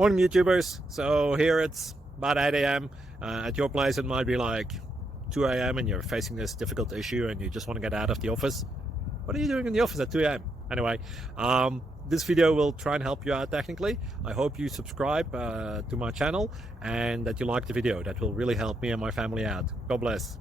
Morning YouTubers. So here it's about 8 a.m. At your place it might be like 2 a.m. and you're facing this difficult issue and you just want to get out of the office. What are you doing in the office at 2 a.m.? Anyway, this video will try and help you out technically. I hope you subscribe to my channel and that you like the video. That will really help me and my family out. God bless.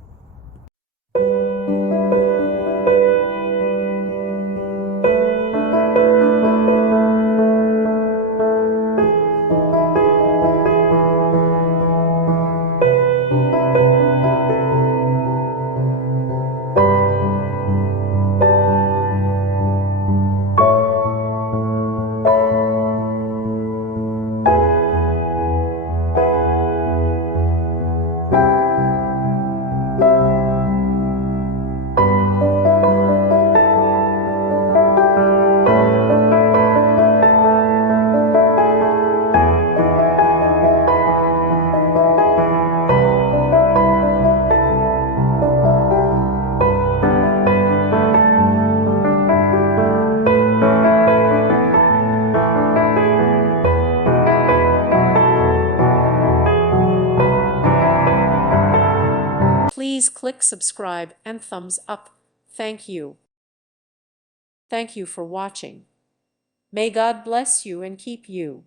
Please click subscribe and thumbs up. Thank you. Thank you for watching. May God bless you and keep you.